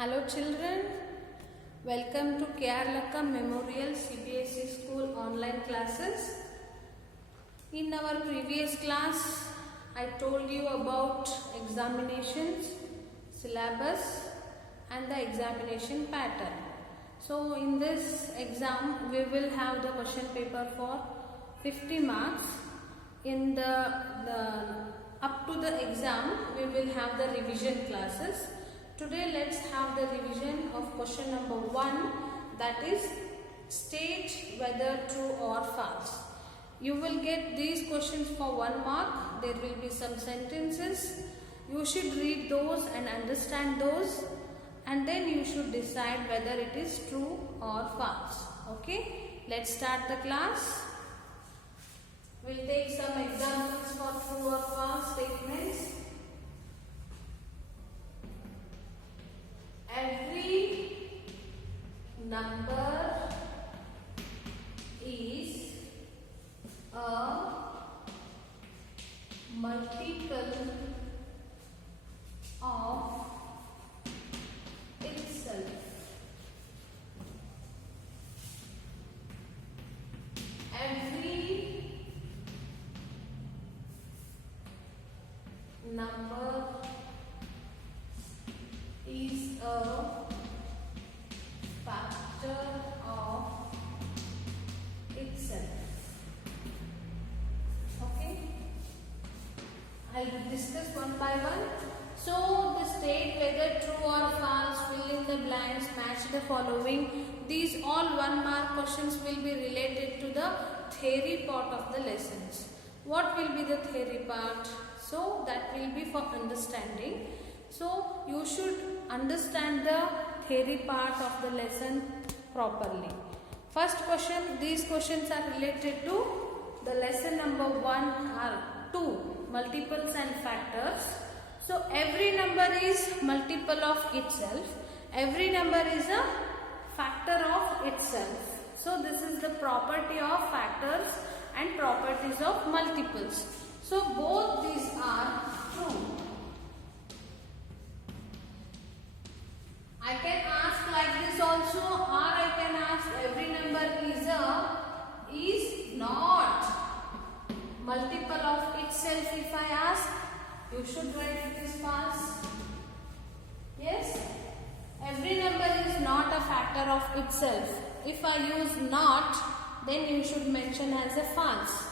Hello children, welcome to K.R. Lakkam Memorial CBSE School online classes. In our previous class, I told you about examinations, syllabus and the examination pattern. So in this exam, we will have the question paper for 50 marks. In the up to the exam, we will have the revision classes. Today let's have the revision of question number 1, that is state whether true or false. You will get these questions for 1 mark. There will be some sentences. You should read those and understand those, and then you should decide whether it is true or false. Okay, let's start the class. We'll take some examples for true or false statements. Every number is a multiple of itself. Every number is a factor of itself. Okay, I'll discuss one by one. So the state whether true or false, fill in the blanks, match the following. These all 1 mark questions will be related to the theory part of the lessons. What will be the theory part? So that will be for understanding. So you should understand the theory part of the lesson properly. First question, these questions are related to the lesson number 1 are 2, multiples and factors. So every number is multiple of itself. Every number is a factor of itself. So this is the property of factors and properties of multiples. So both these are true. I can ask like this also, or I can ask every number is not multiple of itself. If I ask, you should write it as false. Yes, every number is not a factor of itself. If I use not, then you should mention as a false.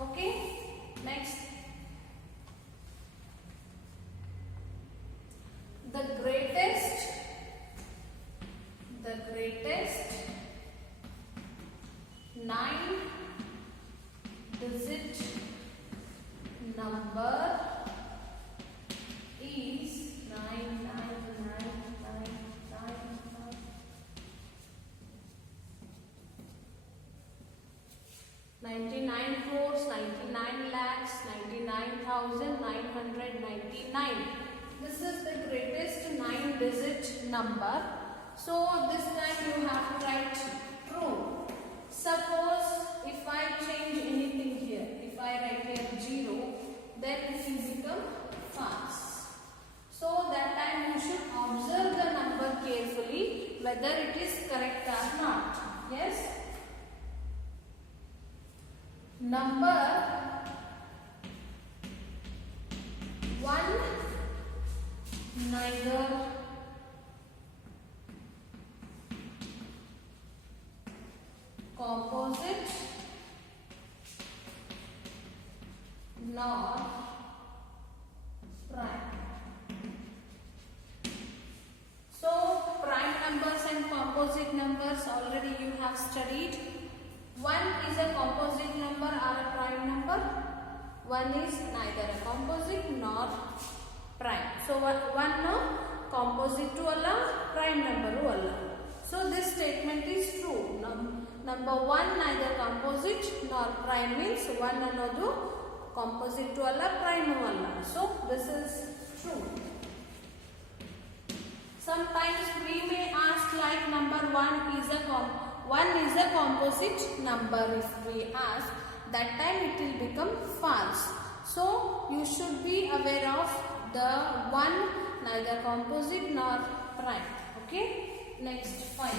Okay, next. The greatest 9-digit number is 99 crores, 99 lakhs, 99,999. This is the greatest 9-digit number. So this time you have to write true. Suppose if I change anything here, if I write here 0, then it will become false. So that time you should observe the number carefully whether it is correct or not. Yes? Number 1 neither composite nor prime. So prime numbers and composite numbers already you have studied. One is a composite number or a prime number. One is neither a composite nor prime. So one no composite to Allah, prime number to Allah. So this statement is true. Number 1 neither composite nor prime means one another composite to Allah, prime to Allah. So this is true. Sometimes we may ask like number 1 is a composite number. If we ask, that time it will become false. So you should be aware of the one neither composite nor prime. next 5.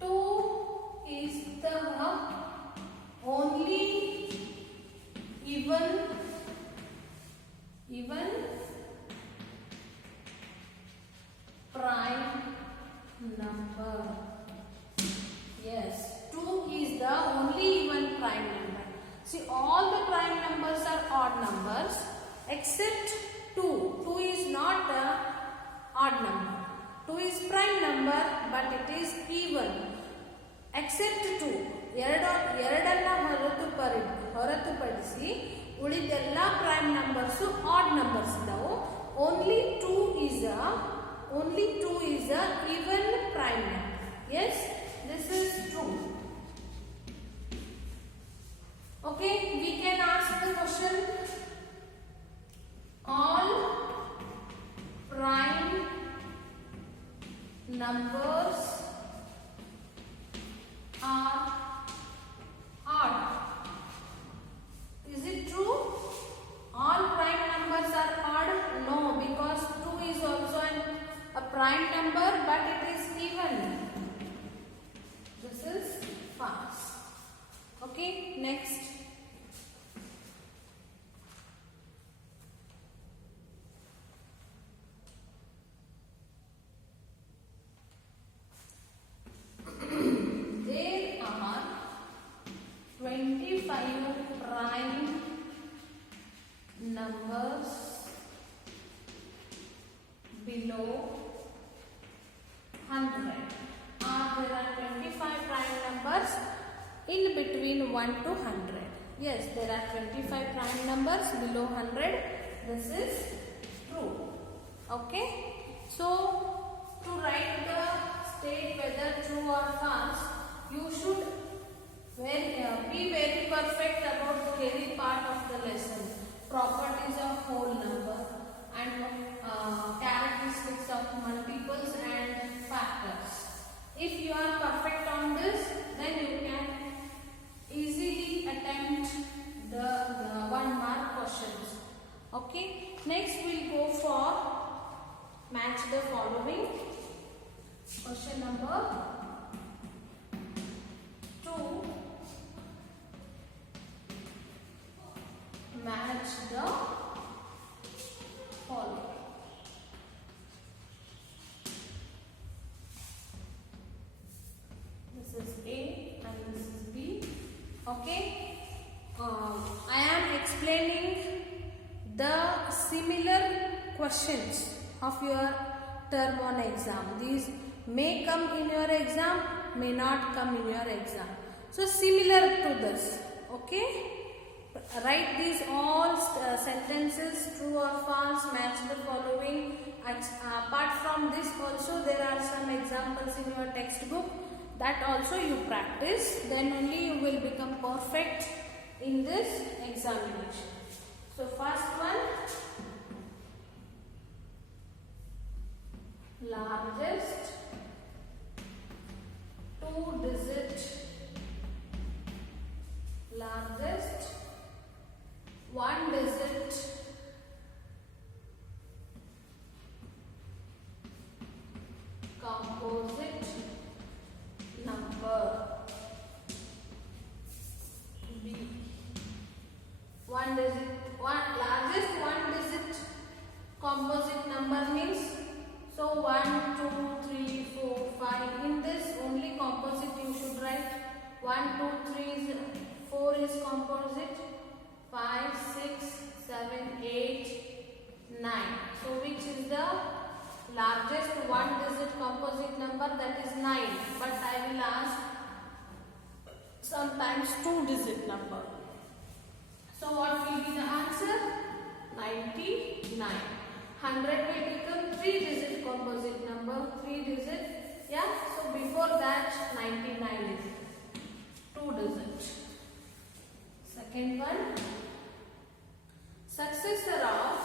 2 is the only even prime number. Yes, 2 is the only even prime number. See, all the prime numbers are odd numbers except 2. 2 is not a odd number. 2 is prime number but it is even except 2. ಎರಡನ್ನ ಹೊರತುಪಡಿಸಿ ಉಳಿದೆಲ್ಲ prime numbers add numbers ಇದಾವು. only 2 is a even prime number. Yes, this is true. Okay, we can ask the question, all prime numbers are odd. Is it true? All prime numbers are odd? No, because 2 is also a prime number but it is even. This is false. Okay, next. There are 25 prime numbers below 100. There are 25 prime numbers in between 1 to 100. Yes, there are 25 prime numbers below 100. This is true. Okay, so to write the state whether true or false, you should be very perfect about the theory part of the lesson. Properties of whole number and characteristics of multiples and factors. If you are perfect on this, then you can easily attempt the 1 mark questions. Okay, next we'll go for match the following. Question number 2. Match the following. This is A and this is B. Okay, I am explaining the similar questions of your term 1 exam. These may come in your exam, may not come in your exam. So similar to this. Okay, write these all sentences, true or false, match the following. Apart from this also there are some examples in your textbook, that also you practice, then only you will become perfect in this examination. So first one, largest 2-digit, largest 1-digit composite number. B. Largest 1-digit composite number means, so 1, 2, 3, 4, 5. In this only composite you should write. 1, 2, 3 is 4 is composite. 5, 6, 7, 8, 9. So which is the largest 1-digit composite number? That is 9. But I will ask sometimes 2-digit number. So what will be the answer? 99. 100 will become 3-digit composite number. 3-digit. Yeah. So before that 99 is 2-digit. Second one. Successor of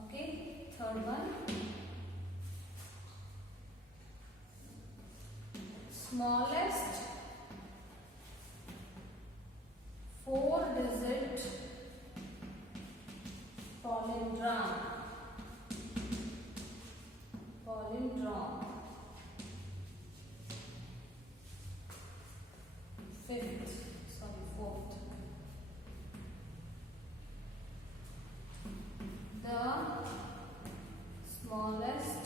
okay, third one, smallest digit palindrome. Fourth. The smallest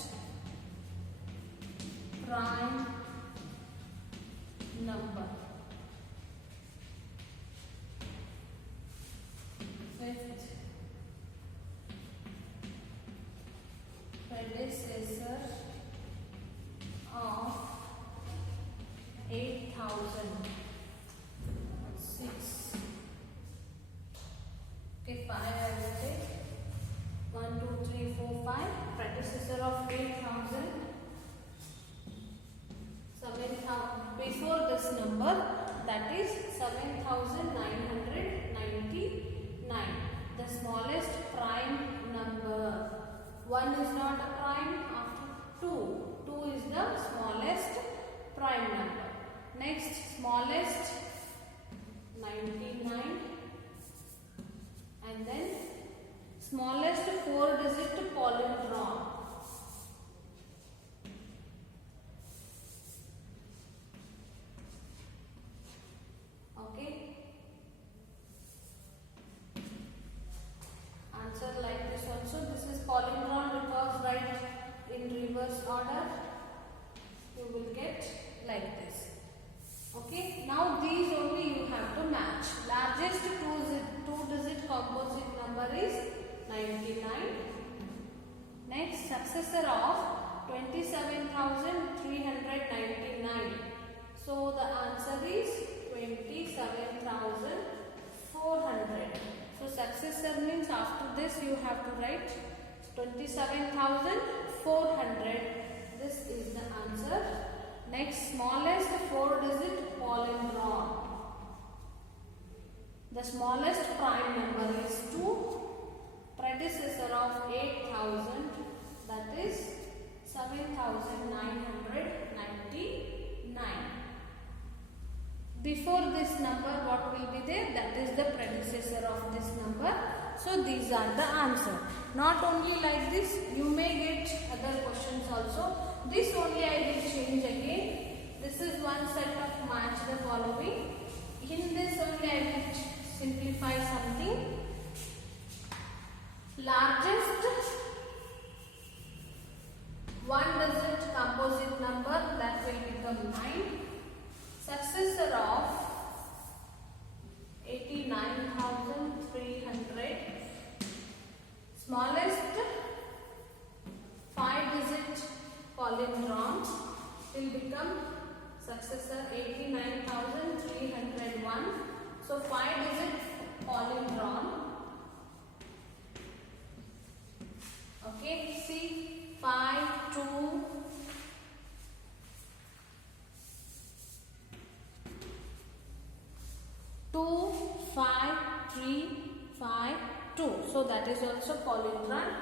prime number. Fifth. Predecessor of 8,000. 6. Okay, 5 I will take. 1, 2, 3, 4, 5. Predecessor of 8,000. 7,000. Before this number, that is 7,999. The smallest prime number. 1 is not a prime. After 2. 2 is the smallest prime number. Next, smallest 99, and then smallest 4-digit palindrome. Okay. Answer like this also. This is palindrome because right in reverse order. You will get like this. Okay, now these only you have to match. Largest two-digit composite number is 99. Next, successor of 27,399. So the answer is 27,400. So successor means after this you have to write 27,400. This is the answer. Next, smallest 4-digit palindrome. The smallest prime number is 2. Predecessor of 8,000, that is 7,999. Before this number, what will be there? That is the predecessor of this number. So these are the answer. Not only like this, you may get other questions also. This only I will change again. This is one set of match the following. In this only I will simplify something. Largest 1-digit composite number, that will become 9. Successor of 89,300. Smallest 5-digit palindrome will become successor 89,301. So 5-digit palindrome. Okay, see 5, 2, 2, 5, 3, 5, 2. So that is also palindrome.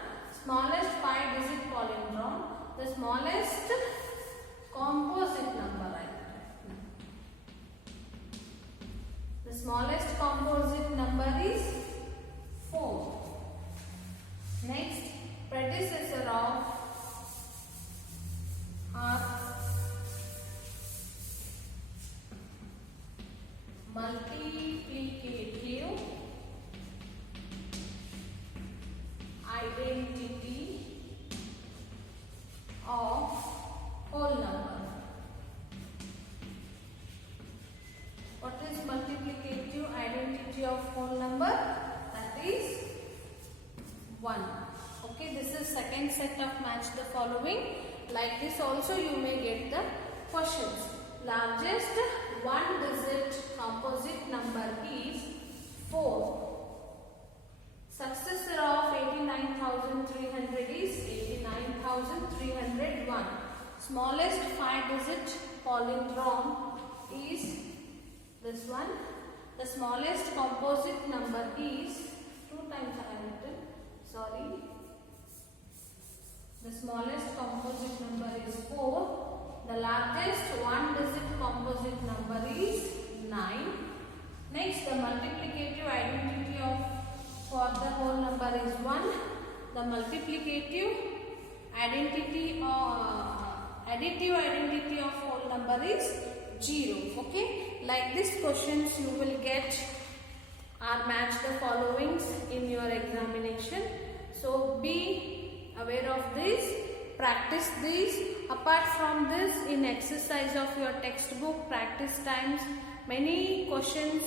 Smallest 5-digit palindrome. The smallest composite number. The smallest composite number is 4. Next, predecessor of or multiplicative identity of whole number. What is multiplicative identity of whole number? That is 1. Okay, this is second set of match the following. Like this also you may get the questions. Largest 1-digit composite number is 4. Successor of 89,300 is 89,301. Smallest 5-digit palindrome is this one. The smallest composite number is 2 times I have written. Sorry. The smallest composite number is 4. The largest 1-digit composite number is 9. Next, the multiplicative multiplicative identity or additive identity of whole number is 0. Okay, like this questions you will get or match the followings in your examination. So be aware of this, practice this. Apart from this, in exercise of your textbook practice times, many questions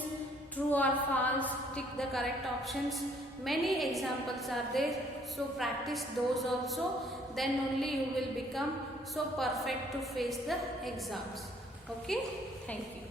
true or false, tick the correct options, many examples are there. So practice those also, then only you will become so perfect to face the exams. Okay, thank you.